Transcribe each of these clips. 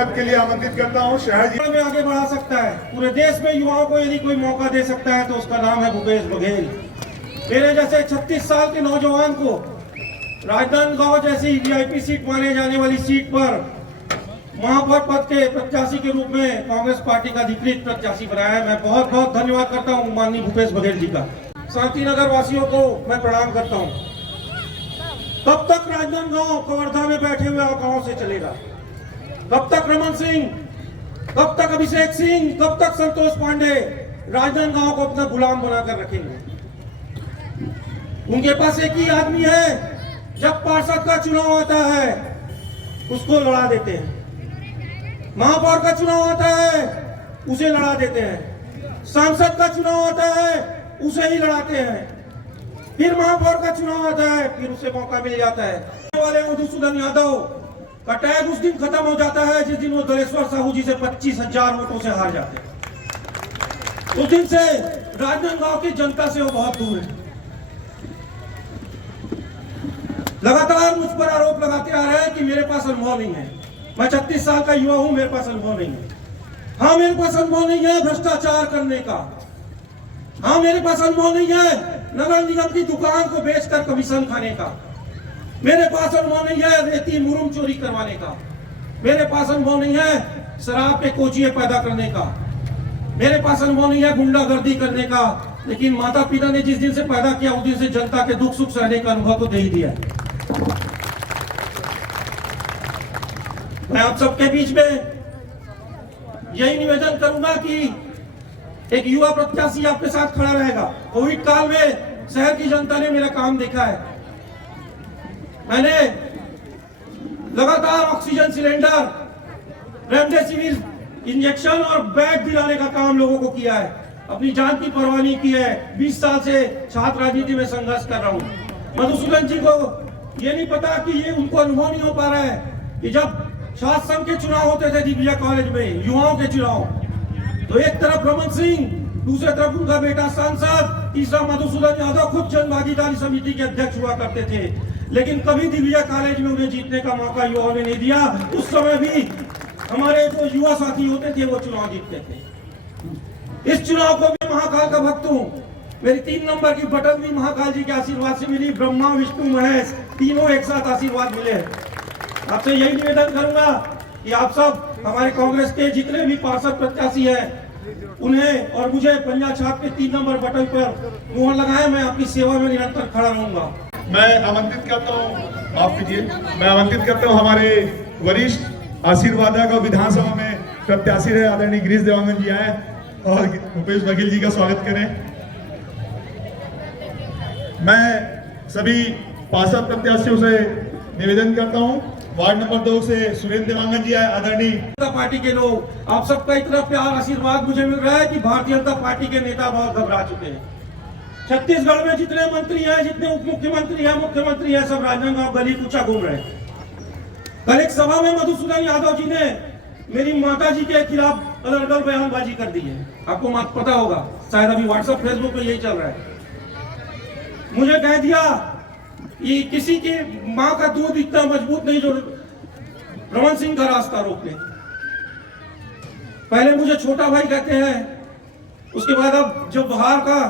स्वागत के लिए आमंत्रित करता हूं। शहर जी में आगे बढ़ा सकता है, पूरे देश में युवाओं को यदि कोई मौका दे सकता है तो उसका नाम है भूपेश बघेल। मेरे जैसे 36 साल के नौजवान को राजनांदगांव जैसी वीआईपी सीट माने जाने वाली सीट पर महापौर पद के प्रत्याशी के रूप में कांग्रेस पार्टी का अधिकृत प्रत्याशी बनाया है। मैं बहुत बहुत धन्यवाद करता हूं माननीय भूपेश बघेल जी का। शांति नगर वासियों को मैं प्रणाम करता हूं। कब तक राजनांदगांव कवर्धा में बैठे हुए गांव से चलेगा? कब तक रमन सिंह, कब तक अभिषेक सिंह, कब तक संतोष पांडे राजनांदगांव को अपना गुलाम बनाकर रखेंगे? उनके पास एक ही आदमी है, जब पार्षद का चुनाव आता है उसको लड़ा देते हैं, महापौर का चुनाव आता है उसे लड़ा देते हैं, सांसद का चुनाव आता है उसे ही लड़ाते हैं, फिर महापौर का चुनाव आता है फिर उसे मौका मिल जाता है। वाले मधुसूदन यादव का टैग उस दिन खत्म हो जाता है जिस दिन वो दलेश्वर साहू जी से 25,000 वोटों से हार जाते हैं। उस दिन से राजनांदगांव की जनता से वो बहुत दूर है। लगातार मुझ पर आरोप लगाते आ रहे हैं कि मेरे पास अनुभव नहीं है। मैं 36 साल का युवा हूं, मेरे पास अनुभव नहीं है। हाँ, मेरे पास अनुभव नहीं है भ्रष्टाचार करने का। हाँ, मेरे पास अनुभव नहीं है नगर निगम की दुकान को बेचकर कमीशन खाने का। मेरे पास अनुभव नहीं है रेती मुरुम चोरी करवाने का। मेरे पास अनुभव नहीं है शराब के कोचिए पैदा करने का। मेरे पास अनुभव नहीं है गुंडागर्दी करने का। लेकिन माता पिता ने जिस दिन से पैदा किया उस दिन से जनता के दुख सुख सहने का अनुभव तो दे ही दिया। मैं आप सबके बीच में यही निवेदन करूंगा कि एक युवा प्रत्याशी आपके साथ खड़ा रहेगा। कोविड काल में शहर की जनता ने मेरा काम देखा है। मैंने लगातार ऑक्सीजन सिलेंडर, रेमडेसिविर इंजेक्शन और बेड दिलाने का काम लोगों को किया है। अपनी जान की परवाह नहीं की है। 20 साल से छात्र राजनीति में संघर्ष कर रहा हूं। मधुसूदन जी को ये नहीं पता कि ये उनको अनुभव नहीं हो पा रहा है कि जब छात्र संघ के चुनाव होते थे दिग्विजय कॉलेज में, युवाओं के चुनाव, तो एक तरफ रमन सिंह, दूसरे तरफ उनका बेटा सांसद, तीसरा मधुसूदन यादव खुद जन भागीदारी समिति के अध्यक्ष हुआ करते थे। लेकिन कभी दिग्विजय कॉलेज में उन्हें जीतने का मौका युवाओं ने नहीं दिया। उस समय भी हमारे जो युवा साथी होते थे वो चुनाव जीतते थे। इस चुनाव को मैं महाकाल का भक्त हूँ। मेरी 3 नंबर की बटन भी महाकाल जी के आशीर्वाद से मिली। ब्रह्मा विष्णु महेश तीनों एक साथ आशीर्वाद मिले। आपसे यही निवेदन करूंगा कि आप सब हमारे कांग्रेस के जितने भी पार्षद प्रत्याशी हैं उन्हें और मुझे पंजा छाप के 3 नंबर बटन पर मुहर लगाए। मैं आपकी सेवा में निरंतर खड़ा रहूंगा। मैं आमंत्रित करता हूं, माफ कीजिए, मैं आमंत्रित करता हूं हमारे वरिष्ठ आशीर्वादक और विधानसभा में प्रत्याशी रहे आदरणीय गिरीश देवांगन जी आए और भूपेश बघेल जी का स्वागत करें। मैं सभी पार्षद प्रत्याशियों से निवेदन करता हूं, वार्ड नंबर 2 से सुरेंद्र देवांगन जी आए, आदरणीय पार्टी के लोग, आप सबका इतना प्यार आशीर्वाद मुझे मिल रहा है कि भारतीय जनता पार्टी के नेता बहुत घबरा चुके हैं। छत्तीसगढ़ में जितने मंत्री हैं, जितने उप मुख्यमंत्री हैं, मुख्यमंत्री हैं, सब राजनांदगांव गली कूचा घूम रहे हैं। कल एक सभा में मधुसूदन यादव जी ने मेरी माता जी के खिलाफ अलग-अलग बयानबाजी कर दी है। आपको पता होगा, शायद अभी व्हाट्सएप फेसबुक पे यही चल रहा है। मुझे कह दिया कि किसी की माँ का दूध इतना मजबूत नहीं जो रमन सिंह का रास्ता रोक ले। पहले मुझे छोटा भाई कहते हैं, उसके बाद अब जब बाहर का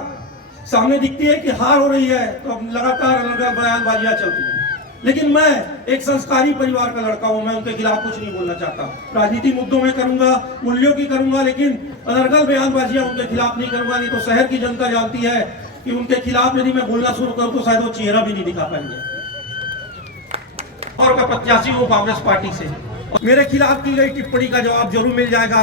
सामने दिखती है कि हार हो रही है तो अब लगातार अलग बयानबाजियां चलती हैं। लेकिन मैं एक संस्कारी परिवार का लड़का हूं, मैं उनके खिलाफ कुछ नहीं बोलना चाहता। राजनीति मुद्दों में करूंगा, मूल्यों की करूंगा, लेकिन अनर्गल बयानबाजियां उनके खिलाफ नहीं करूंगा। नहीं तो शहर की जनता जानती है कि उनके खिलाफ यदि मैं बोलना शुरू करूं तो शायद वो चेहरा भी नहीं दिखा पाएंगे। और का प्रत्याशी हूं कांग्रेस पार्टी से, मेरे खिलाफ की गई टिप्पणी का जवाब जरूर मिल जाएगा।